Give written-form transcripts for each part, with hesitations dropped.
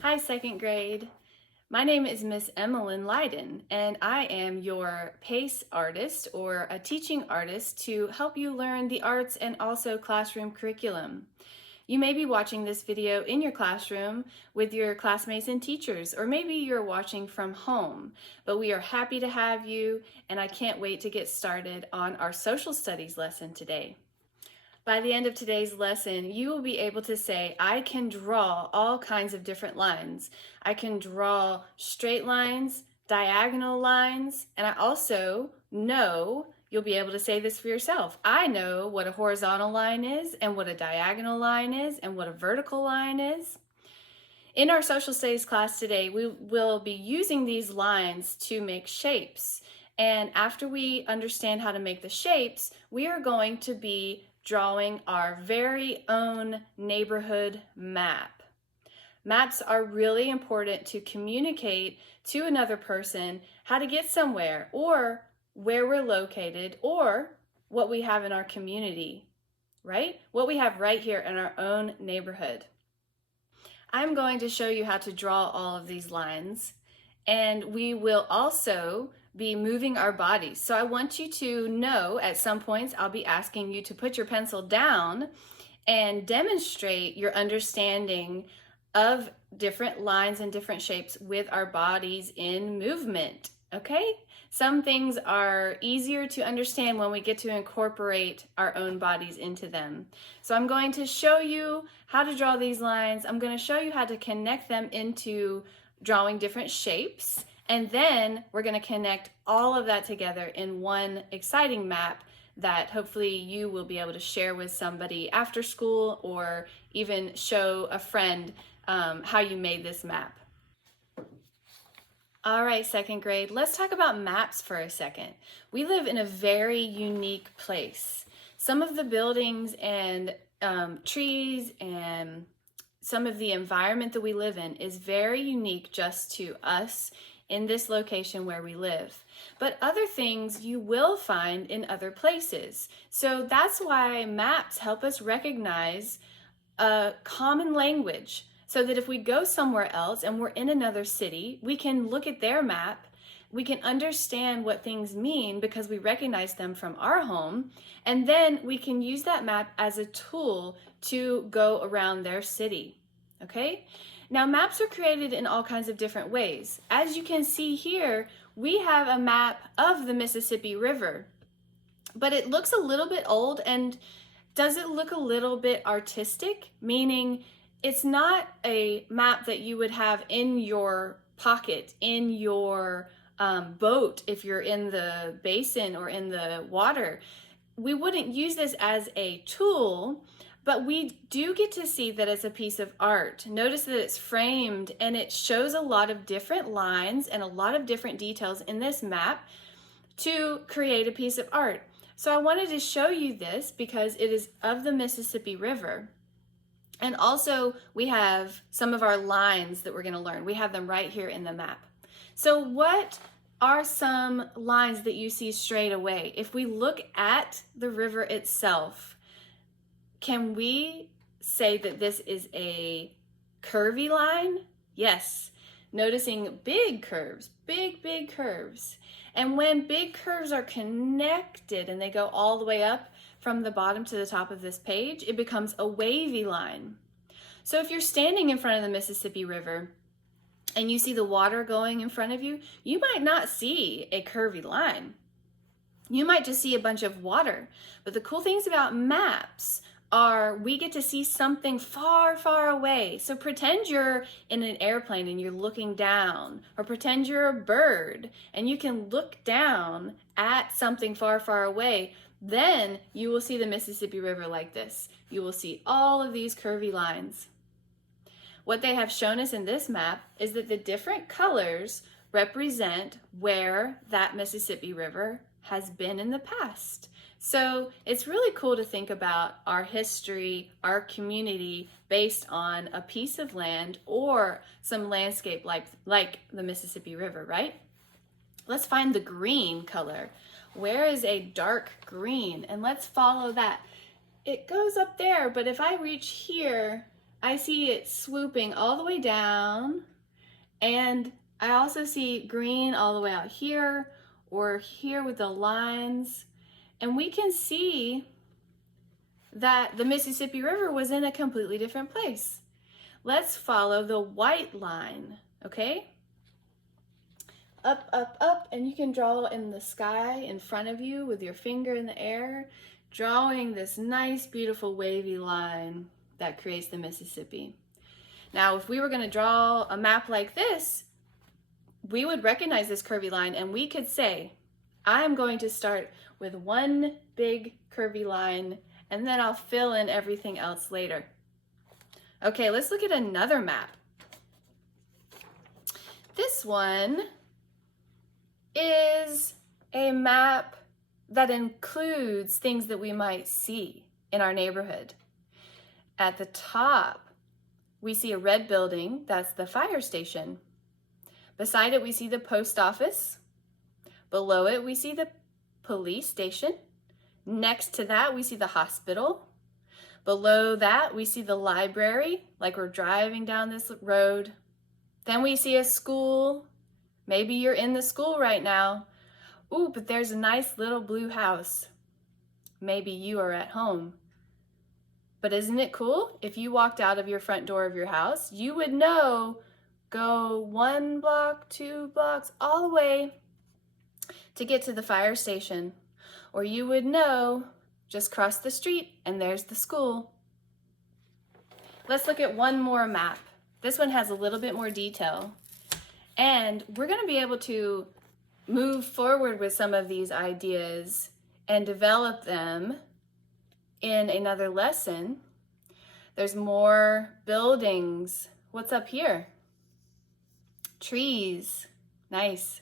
Hi, second grade. My name is Miss Emolyn Liden, and I am your PACE artist or a teaching artist to help you learn the arts and also classroom curriculum. You may be watching this video in your classroom with your classmates and teachers, or maybe you're watching from home, but we are happy to have you, and I can't wait to get started on our social studies lesson today. By the end of today's lesson, you will be able to say, I can draw all kinds of different lines. I can draw straight lines, diagonal lines, and I also know, you'll be able to say this for yourself. I know what a horizontal line is and what a diagonal line is and what a vertical line is. In our social studies class today, we will be using these lines to make shapes. And after we understand how to make the shapes, we are going to be drawing our very own neighborhood map. Maps are really important to communicate to another person how to get somewhere, or where we're located, or what we have in our community, right? What we have right here in our own neighborhood. I'm going to show you how to draw all of these lines, and we will also be moving our bodies. So I want you to know at some points I'll be asking you to put your pencil down and demonstrate your understanding of different lines and different shapes with our bodies in movement, okay? Some things are easier to understand when we get to incorporate our own bodies into them. So I'm going to show you how to draw these lines. I'm going to show you how to connect them into drawing different shapes. And then we're going to connect all of that together in one exciting map that hopefully you will be able to share with somebody after school, or even show a friend how you made this map. All right, second grade, let's talk about maps for a second. We live in a very unique place. Some of the buildings and trees and some of the environment that we live in is very unique just to us in this location where we live. But other things you will find in other places. So that's why maps help us recognize a common language, so that if we go somewhere else and we're in another city, we can look at their map, we can understand what things mean because we recognize them from our home, and then we can use that map as a tool to go around their city, okay? Now, maps are created in all kinds of different ways. As you can see here, we have a map of the Mississippi River, but it looks a little bit old, and does it look a little bit artistic? Meaning, it's not a map that you would have in your pocket, in your boat if you're in the basin or in the water. We wouldn't use this as a tool, but we do get to see that it's a piece of art. Notice that it's framed and it shows a lot of different lines and a lot of different details in this map to create a piece of art. So I wanted to show you this because it is of the Mississippi River. And also we have some of our lines that we're going to learn. We have them right here in the map. So what are some lines that you see straight away? If we look at the river itself, can we say that this is a curvy line? Yes. Noticing big curves, big curves. And when big curves are connected and they go all the way up from the bottom to the top of this page, it becomes a wavy line. So if you're standing in front of the Mississippi River and you see the water going in front of you, you might not see a curvy line. You might just see a bunch of water. But the cool things about maps are we get to see something far away. So pretend you're in an airplane and you're looking down, or pretend you're a bird and you can look down at something far away. Then you will see the Mississippi River like this. You will see all of these curvy lines. What they have shown us in this map is that the different colors represent where that Mississippi River has been in the past. So it's really cool to think about our history, our community, based on a piece of land or some landscape like the Mississippi River, right? Let's find the green color. Where is a dark green? And let's follow that. It goes up there, but if I reach here, I see it swooping all the way down, and I also see green all the way out here or here with the lines. And we can see that the Mississippi River was in a completely different place. Let's follow the white line, okay? Up, up, up, and you can draw in the sky in front of you with your finger in the air, drawing this nice, beautiful wavy line that creates the Mississippi. Now, if we were going to draw a map like this, we would recognize this curvy line and we could say, I'm going to start with one big curvy line and then I'll fill in everything else later. Okay, let's look at another map. This one is a map that includes things that we might see in our neighborhood. At the top, we see a red building, that's the fire station. Beside it, we see the post office. Below it, we see the police station. Next to that, we see the hospital. Below that, we see the library, like we're driving down this road. Then we see a school. Maybe you're in the school right now. Ooh, but there's a nice little blue house. Maybe you are at home. But isn't it cool? If you walked out of your front door of your house, you would know, go 1 block, 2 blocks, all the way to get to the fire station. Or you would know, just cross the street and there's the school. Let's look at one more map. This one has a little bit more detail. And we're going to be able to move forward with some of these ideas and develop them in another lesson. There's more buildings. What's up here? Trees. Nice.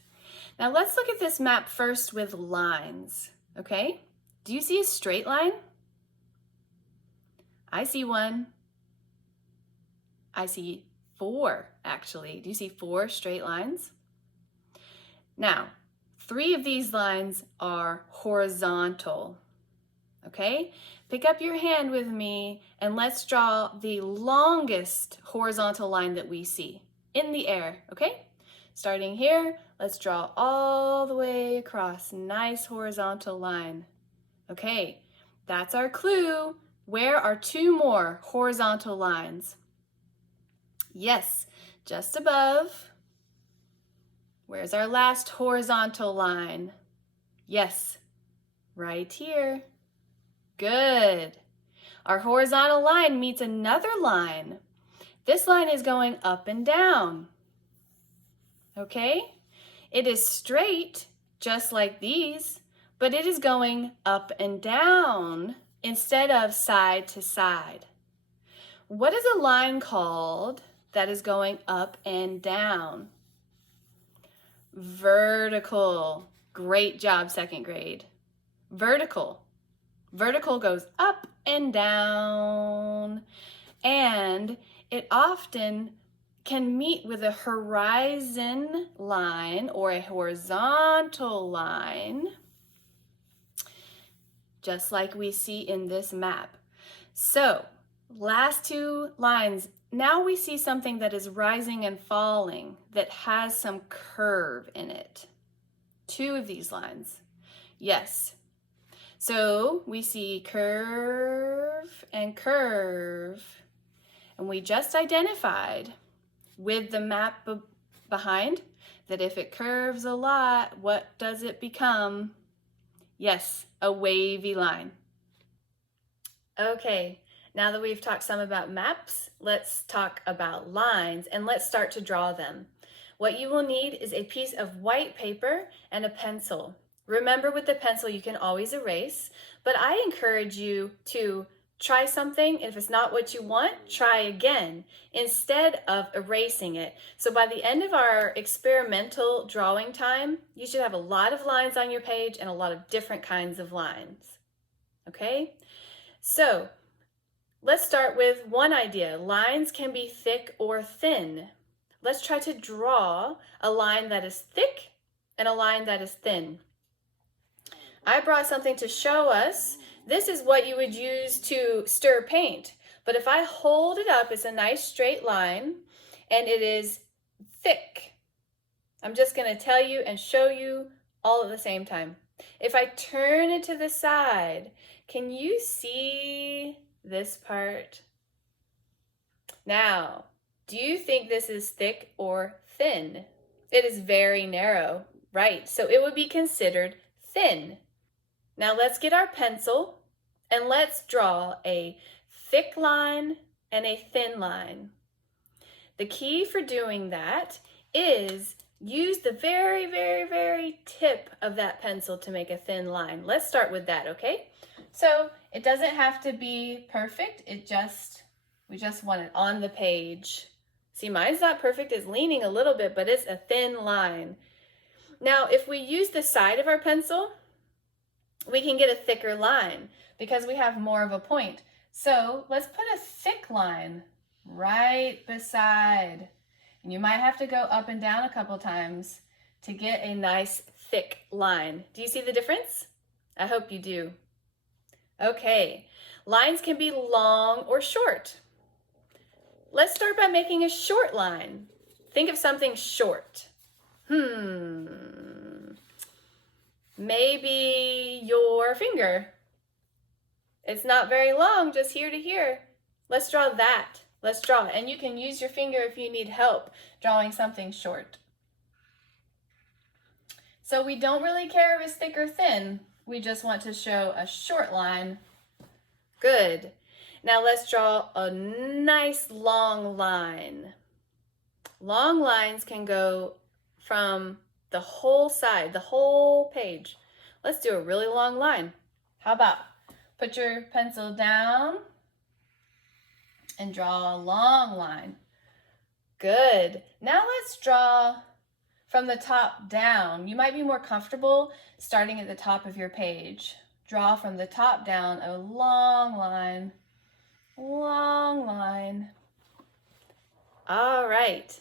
Now let's look at this map first with lines, okay? Do you see a straight line? I see one. I see 4, actually. Do you see 4 straight lines? Now, 3 of these lines are horizontal, okay? Pick up your hand with me and let's draw the longest horizontal line that we see in the air, okay? Starting here, let's draw all the way across. Nice horizontal line. Okay, that's our clue. Where are 2 more horizontal lines? Yes, just above. Where's our last horizontal line? Yes, right here. Good. Our horizontal line meets another line. This line is going up and down. Okay? It is straight, just like these, but it is going up and down instead of side to side. What is a line called that is going up and down? Vertical. Great job, 2nd grade. Vertical. Vertical goes up and down, and it often can meet with a horizon line or a horizontal line, just like we see in this map. So, last 2 lines, now we see something that is rising and falling that has some curve in it. 2 of these lines. Yes. So we see curve and curve, and we just identified with the map behind that if it curves a lot, what does it become? Yes, a wavy line. Okay, now that we've talked some about maps, let's talk about lines and let's start to draw them. What you will need is a piece of white paper and a pencil. Remember, with the pencil, you can always erase, but I encourage you to try something. If it's not what you want, try again instead of erasing it. So by the end of our experimental drawing time, you should have a lot of lines on your page and a lot of different kinds of lines. Okay? So let's start with one idea. Lines can be thick or thin. Let's try to draw a line that is thick and a line that is thin. I brought something to show us. This is what you would use to stir paint. But if I hold it up, it's a nice straight line and it is thick. I'm just going to tell you and show you all at the same time. If I turn it to the side, can you see this part? Now, do you think this is thick or thin? It is very narrow, right? So it would be considered thin. Now let's get our pencil and let's draw a thick line and a thin line. The key for doing that is use the very, very, very tip of that pencil to make a thin line. Let's start with that, okay? So it doesn't have to be perfect. We just want it on the page. See, mine's not perfect. It's leaning a little bit, but it's a thin line. Now, if we use the side of our pencil, we can get a thicker line because we have more of a point. So let's put a thick line right beside. And you might have to go up and down a couple times to get a nice thick line. Do you see the difference? I hope you do. Okay, lines can be long or short. Let's start by making a short line. Think of something short. Maybe your finger. It's not very long, just here to here. Let's draw that. Let's draw it. And you can use your finger if you need help drawing something short. So we don't really care if it's thick or thin. We just want to show a short line. Good. Now let's draw a nice long line. Long lines can go from the whole side, the whole page. Let's do a really long line. How about put your pencil down and draw a long line. Good. Now let's draw from the top down. You might be more comfortable starting at the top of your page. Draw from the top down a long line. Long line. All right.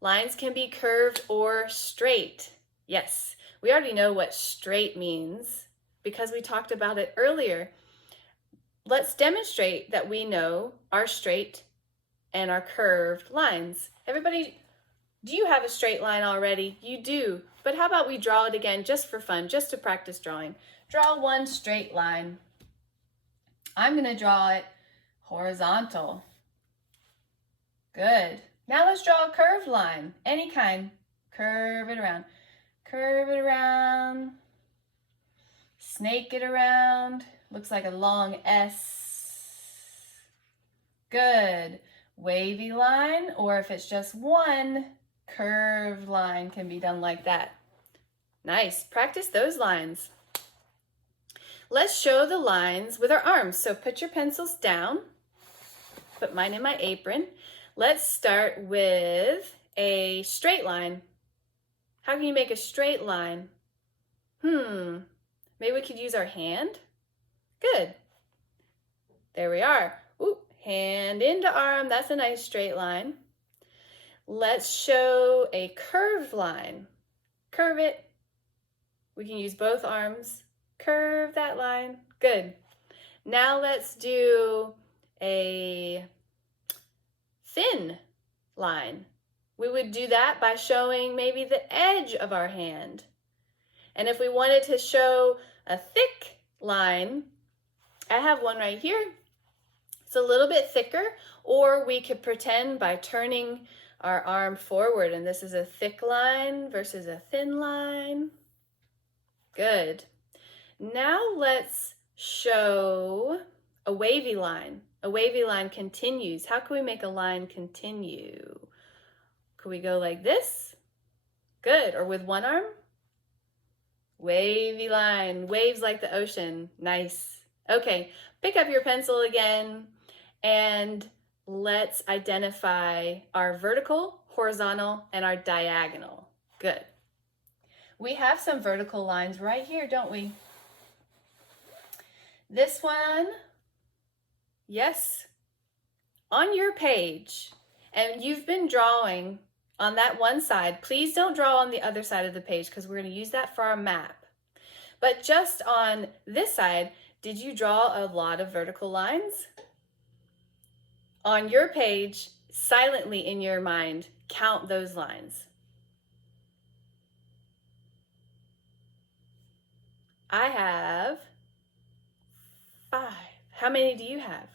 Lines can be curved or straight. Yes, we already know what straight means because we talked about it earlier. Let's demonstrate that we know our straight and our curved lines. Everybody, do you have a straight line already? You do, but how about we draw it again just for fun, just to practice drawing. Draw one straight line. I'm going to draw it horizontal. Good. Now let's draw a curved line, any kind. Curve it around. Curve it around. Snake it around. Looks like a long S. Good. Wavy line, or if it's just one, curved line can be done like that. Nice. Practice those lines. Let's show the lines with our arms. So put your pencils down. Put mine in my apron. Let's start with a straight line. How can you make a straight line? Maybe we could use our hand. Good. There we are. Ooh, hand into arm. That's a nice straight line. Let's show a curved line. Curve it. We can use both arms. Curve that line. Good. Now let's do a thin line. We would do that by showing maybe the edge of our hand. And if we wanted to show a thick line, I have one right here. It's a little bit thicker, or we could pretend by turning our arm forward, and this is a thick line versus a thin line. Good. Now let's show a wavy line. A wavy line continues. How can we make a line continue? Could we go like this? Good. Or with one arm? Wavy line. Waves like the ocean. Nice. Okay. Pick up your pencil again and let's identify our vertical, horizontal, and our diagonal. Good. We have some vertical lines right here, don't we? This one, yes, on your page, and you've been drawing on that one side. Please don't draw on the other side of the page because we're going to use that for our map. But just on this side, did you draw a lot of vertical lines? on your page, silently in your mind, count those lines. I have 5. How many do you have?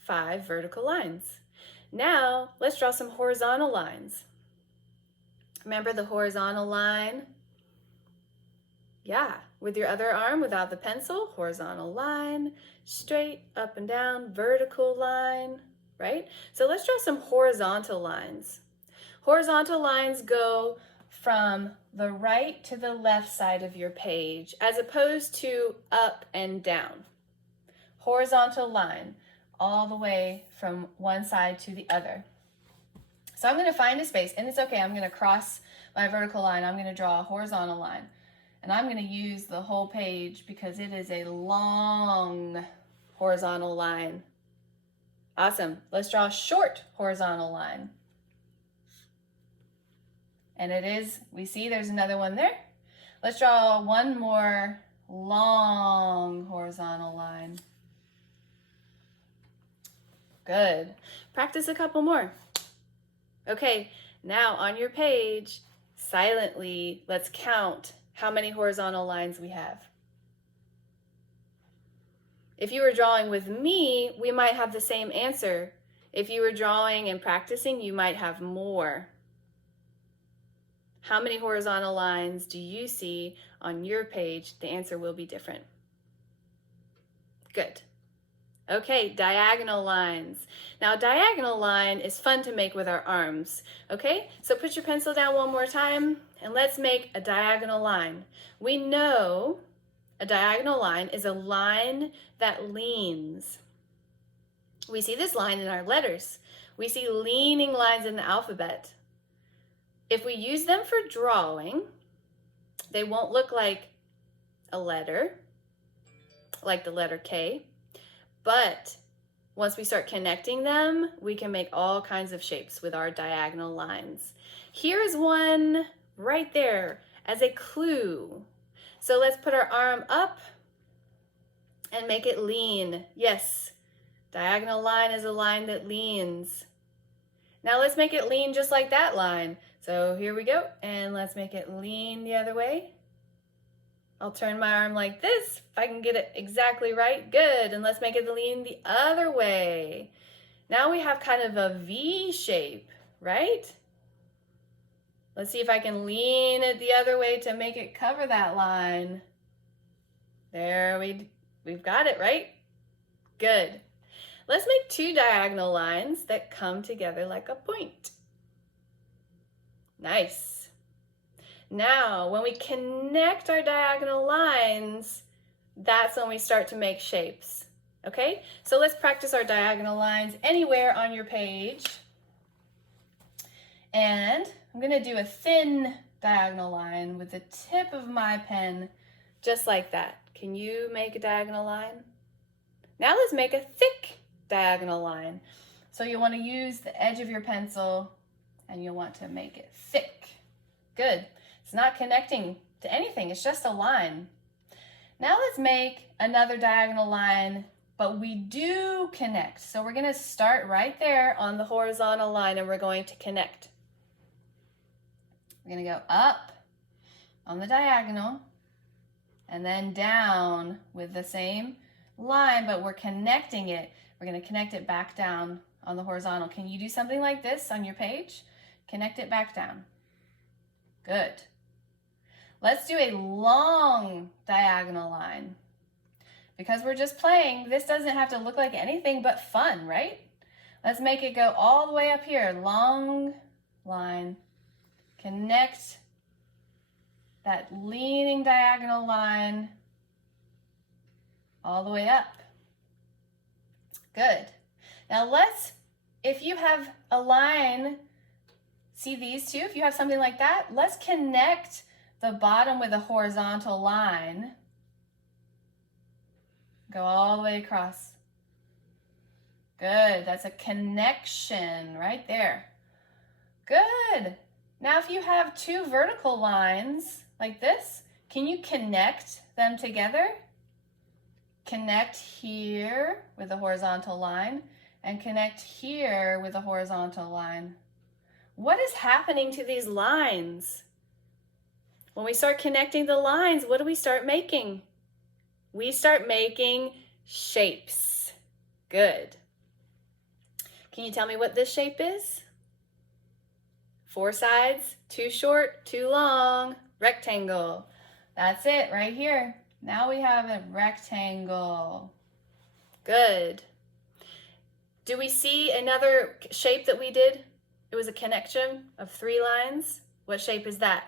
5 vertical lines. Now, let's draw some horizontal lines. Remember the horizontal line? Yeah, with your other arm without the pencil, horizontal line, straight, up and down, vertical line, right? So let's draw some horizontal lines. Horizontal lines go from the right to the left side of your page as opposed to up and down. Horizontal line all the way from one side to the other. So I'm going to find a space, and it's okay, I'm going to cross my vertical line. I'm going to draw a horizontal line, and I'm going to use the whole page because it is a long horizontal line. Awesome. Let's draw a short horizontal line. And it is, we see there's another one there. Let's draw one more long horizontal line. Good. Practice a couple more. Okay, now on your page, silently, let's count how many horizontal lines we have. If you were drawing with me, we might have the same answer. If you were drawing and practicing, you might have more. How many horizontal lines do you see on your page? The answer will be different. Good. Okay, diagonal lines. Now, a diagonal line is fun to make with our arms. Okay, so put your pencil down one more time and let's make a diagonal line. We know a diagonal line is a line that leans. We see this line in our letters. We see leaning lines in the alphabet. If we use them for drawing, they won't look like a letter, like the letter K. But once we start connecting them, we can make all kinds of shapes with our diagonal lines. Here is one right there as a clue. So let's put our arm up and make it lean. Yes, diagonal line is a line that leans. Now let's make it lean just like that line. So here we go, and let's make it lean the other way. I'll turn my arm like this, if I can get it exactly right. Good, and let's make it lean the other way. Now we have kind of a V shape, right? Let's see if I can lean it the other way to make it cover that line. There, we've got it, right? Good. Let's make 2 diagonal lines that come together like a point. Nice. Now, when we connect our diagonal lines, that's when we start to make shapes. Okay? So let's practice our diagonal lines anywhere on your page. And I'm going to do a thin diagonal line with the tip of my pen, just like that. Can you make a diagonal line? Now let's make a thick diagonal line. So you want to use the edge of your pencil and you'll want to make it thick. Good. It's not connecting to anything, it's just a line. Now let's make another diagonal line, but we do connect. So we're going to start right there on the horizontal line and we're going to connect. We're going to go up on the diagonal and then down with the same line, but we're connecting it. We're going to connect it back down on the horizontal. Can you do something like this on your page? Connect it back down. Good. Let's do a long diagonal line. Because we're just playing, this doesn't have to look like anything but fun, right? Let's make it go all the way up here. Long line. Connect that leaning diagonal line all the way up. Good. Now if you have a line, see these two? If you have something like that, let's connect the bottom with a horizontal line. Go all the way across. Good, that's a connection right there. Good. Now if you have 2 vertical lines like this, can you connect them together? connect here with a horizontal line, and connect here with a horizontal line. What is happening to these lines? When we start connecting the lines, what do we start making? We start making shapes. Good. Can you tell me what this shape is? 4 sides, too short, too long, rectangle. That's it right here. Now we have a rectangle. Good. Do we see another shape that we did? It was a connection of 3 lines. What shape is that?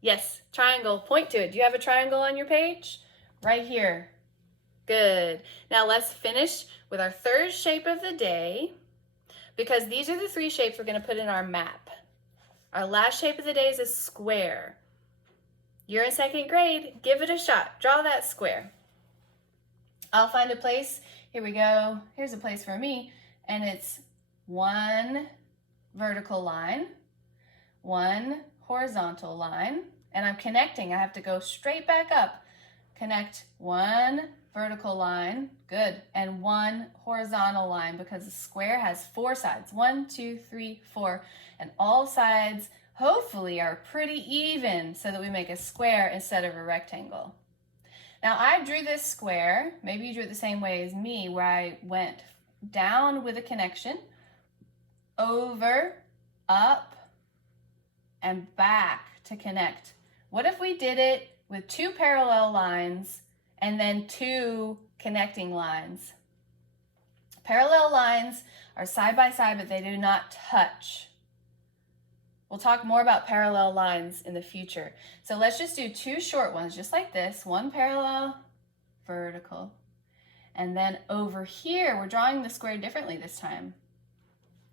Yes, triangle. Point to it. Do you have a triangle on your page? Right here. Good. Now let's finish with our third shape of the day, because these are the 3 shapes we're going to put in our map. Our last shape of the day is a square. You're in 2nd grade. Give it a shot. Draw that square. I'll find a place. Here we go. Here's a place for me. And it's 1 vertical line, 1 horizontal line. And I'm connecting. I have to go straight back up. Connect 1 vertical line. Good. And 1 horizontal line, because the square has 4 sides. 1, 2, 3, 4. And all sides hopefully are pretty even so that we make a square instead of a rectangle. Now I drew this square. Maybe you drew it the same way as me, where I went down with a connection, over, up, and back to connect. What if we did it with 2 parallel lines and then 2 connecting lines? Parallel lines are side by side, but they do not touch. We'll talk more about parallel lines in the future. So let's just do 2 short ones, just like this. 1 parallel, vertical. And then over here, we're drawing the square differently this time.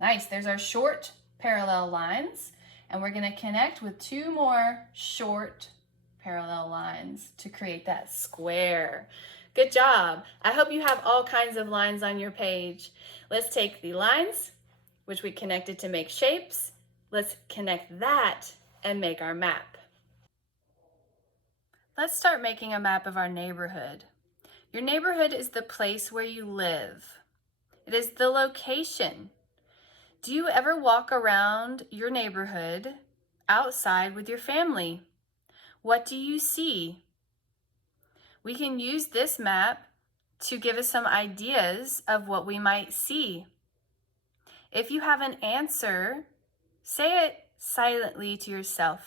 Nice, there's our short parallel lines. And we're gonna connect with 2 more short parallel lines to create that square. Good job. I hope you have all kinds of lines on your page. Let's take the lines, which we connected to make shapes. Let's connect that and make our map. Let's start making a map of our neighborhood. Your neighborhood is the place where you live. It is the location. Do you ever walk around your neighborhood outside with your family? What do you see? We can use this map to give us some ideas of what we might see. If you have an answer, say it silently to yourself.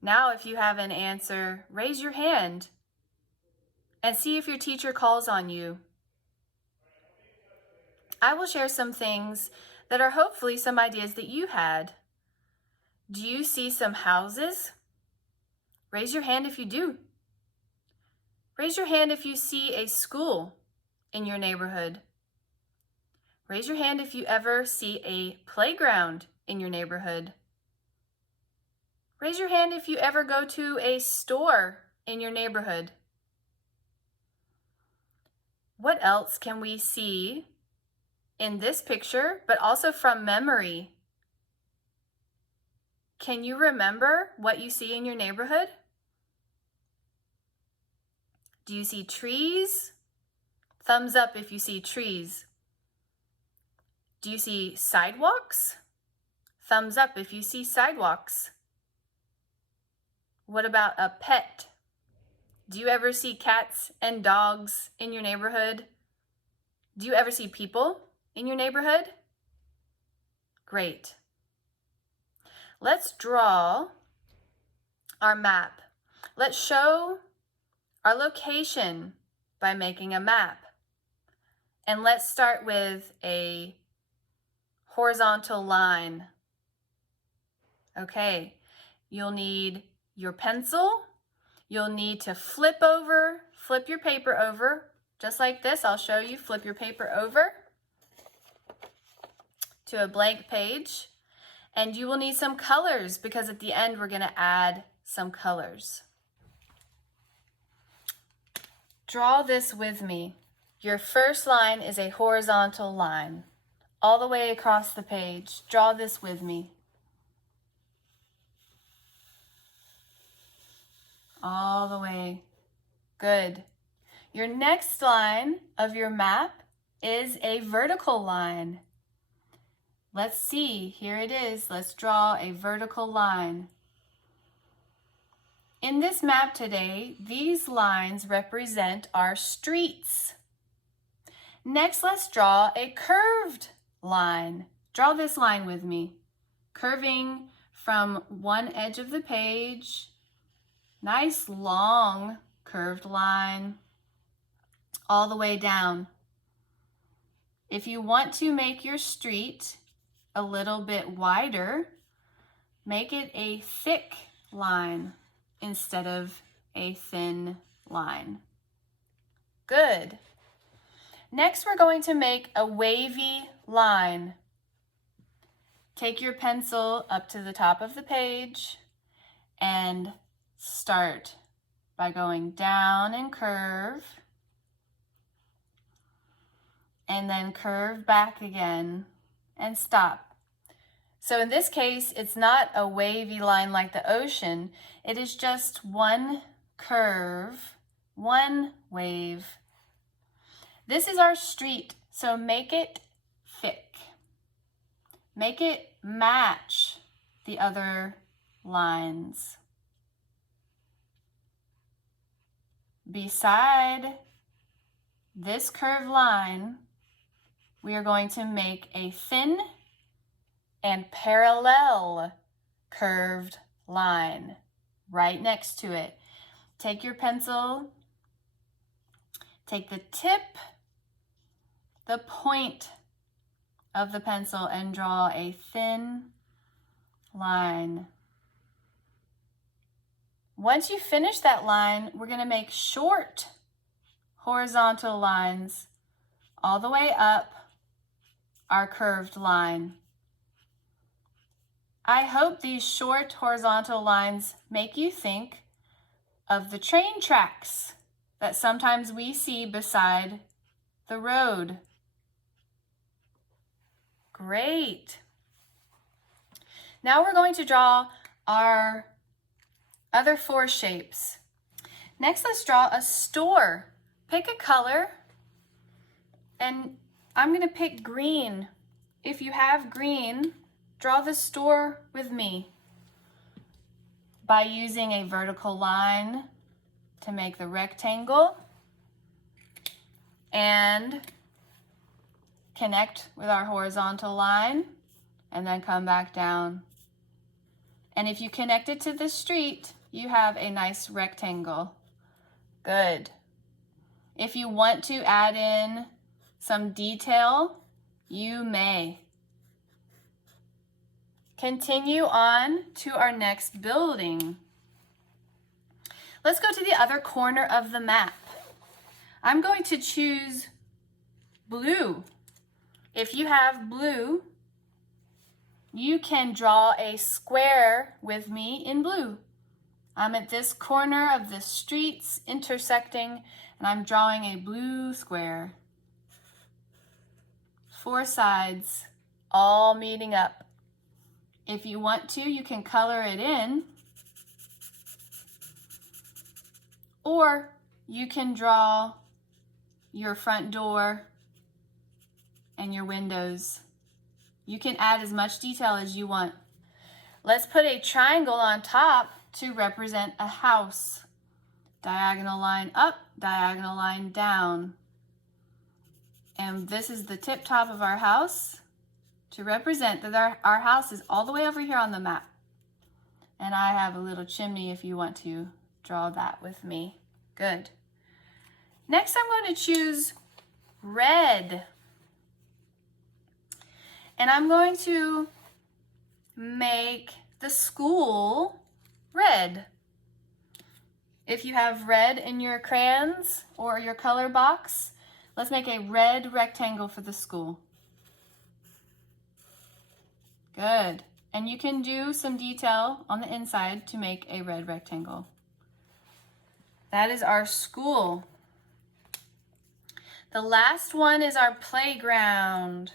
Now, if you have an answer, raise your hand and see if your teacher calls on you. I will share some things that are hopefully some ideas that you had. Do you see some houses? Raise your hand if you do. Raise your hand if you see a school in your neighborhood. Raise your hand if you ever see a playground in your neighborhood. Raise your hand if you ever go to a store in your neighborhood. What else can we see in this picture, but also from memory? Can you remember what you see in your neighborhood? Do you see trees? Thumbs up if you see trees. Do you see sidewalks? Thumbs up if you see sidewalks. What about a pet? Do you ever see cats and dogs in your neighborhood? Do you ever see people in your neighborhood? Great. Let's draw our map. Let's show our location by making a map. And let's start with a horizontal line. Okay, you'll need your pencil. You'll need to flip your paper over, just like this. I'll show you. Flip your paper over to a blank page. And you will need some colors, because at the end we're going to add some colors. Draw this with me. Your first line is a horizontal line, all the way across the page. Draw this with me. All the way Good. Your next line of your map is a vertical line. Let's see, here it is. Let's draw a vertical line. In this map today, these lines represent our streets. Next, let's draw a curved line. Draw this line with me. Curving from one edge of the page. Nice long curved line all the way down. If you want to make your street a little bit wider, make it a thick line instead of a thin line. Good. Next, we're going to make a wavy line. Take your pencil up to the top of the page and start by going down and curve, and then curve back again and stop. So in this case, it's not a wavy line like the ocean. It is just one curve, one wave. This is our street, so make it thick. Make it match the other lines. Beside this curved line, we are going to make a thin and parallel curved line right next to it. Take your pencil, take the tip, the point of the pencil, and draw a thin line. Once you finish that line, we're going to make short horizontal lines all the way up our curved line. I hope these short horizontal lines make you think of the train tracks that sometimes we see beside the road. Great. Now we're going to draw our other four shapes. Next, let's draw a store. Pick a color, and I'm going to pick green. If you have green, draw the store with me by using a vertical line to make the rectangle and connect with our horizontal line and then come back down. And if you connect it to the street, you have a nice rectangle. Good. If you want to add in some detail, you may. Continue on to our next building. Let's go to the other corner of the map. I'm going to choose blue. If you have blue, you can draw a square with me in blue. I'm at this corner of the streets intersecting, and I'm drawing a blue square. 4 sides, all meeting up. If you want to, you can color it in, or you can draw your front door and your windows. You can add as much detail as you want. Let's put a triangle on top to represent a house. Diagonal line up, diagonal line down. And this is the tip top of our house to represent that our house is all the way over here on the map. And I have a little chimney if you want to draw that with me. Good. Next, I'm going to choose red. And I'm going to make the school red. If you have red in your crayons or your color box, let's make a red rectangle for the school. Good. And you can do some detail on the inside to make a red rectangle. That is our school. The last one is our playground.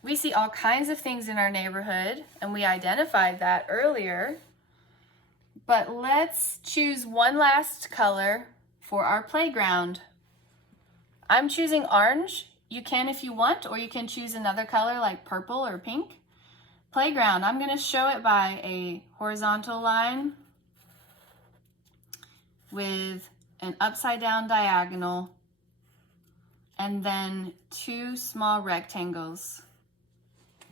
We see all kinds of things in our neighborhood, and we identified that earlier. But let's choose one last color for our playground. I'm choosing orange. You can if you want, or you can choose another color like purple or pink. Playground, I'm going to show it by a horizontal line with an upside down diagonal and then 2 small rectangles.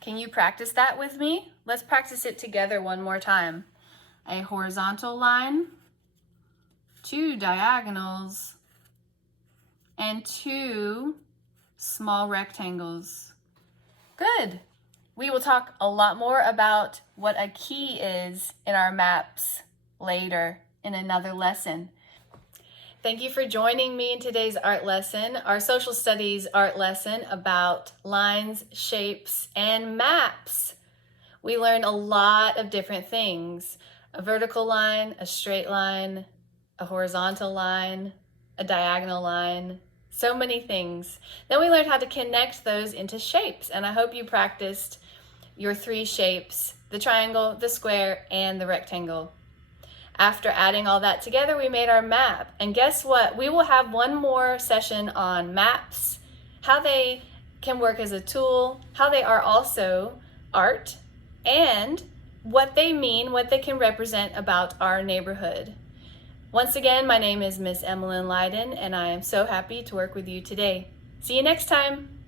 Can you practice that with me? Let's practice it together one more time. A horizontal line, 2 diagonals, and 2 small rectangles. Good. We will talk a lot more about what a key is in our maps later in another lesson. Thank you for joining me in today's art lesson, our social studies art lesson about lines, shapes, and maps. We learned a lot of different things: a vertical line, a straight line, a horizontal line, a diagonal line, so many things. Then we learned how to connect those into shapes, and I hope you practiced your 3 shapes: the triangle, the square, and the rectangle. After adding all that together, we made our map. And guess what? We will have one more session on maps, how they can work as a tool, how they are also art, and what they mean, what they can represent about our neighborhood. Once again, my name is Miss Emolyn Liden, and I am so happy to work with you today. See you next time.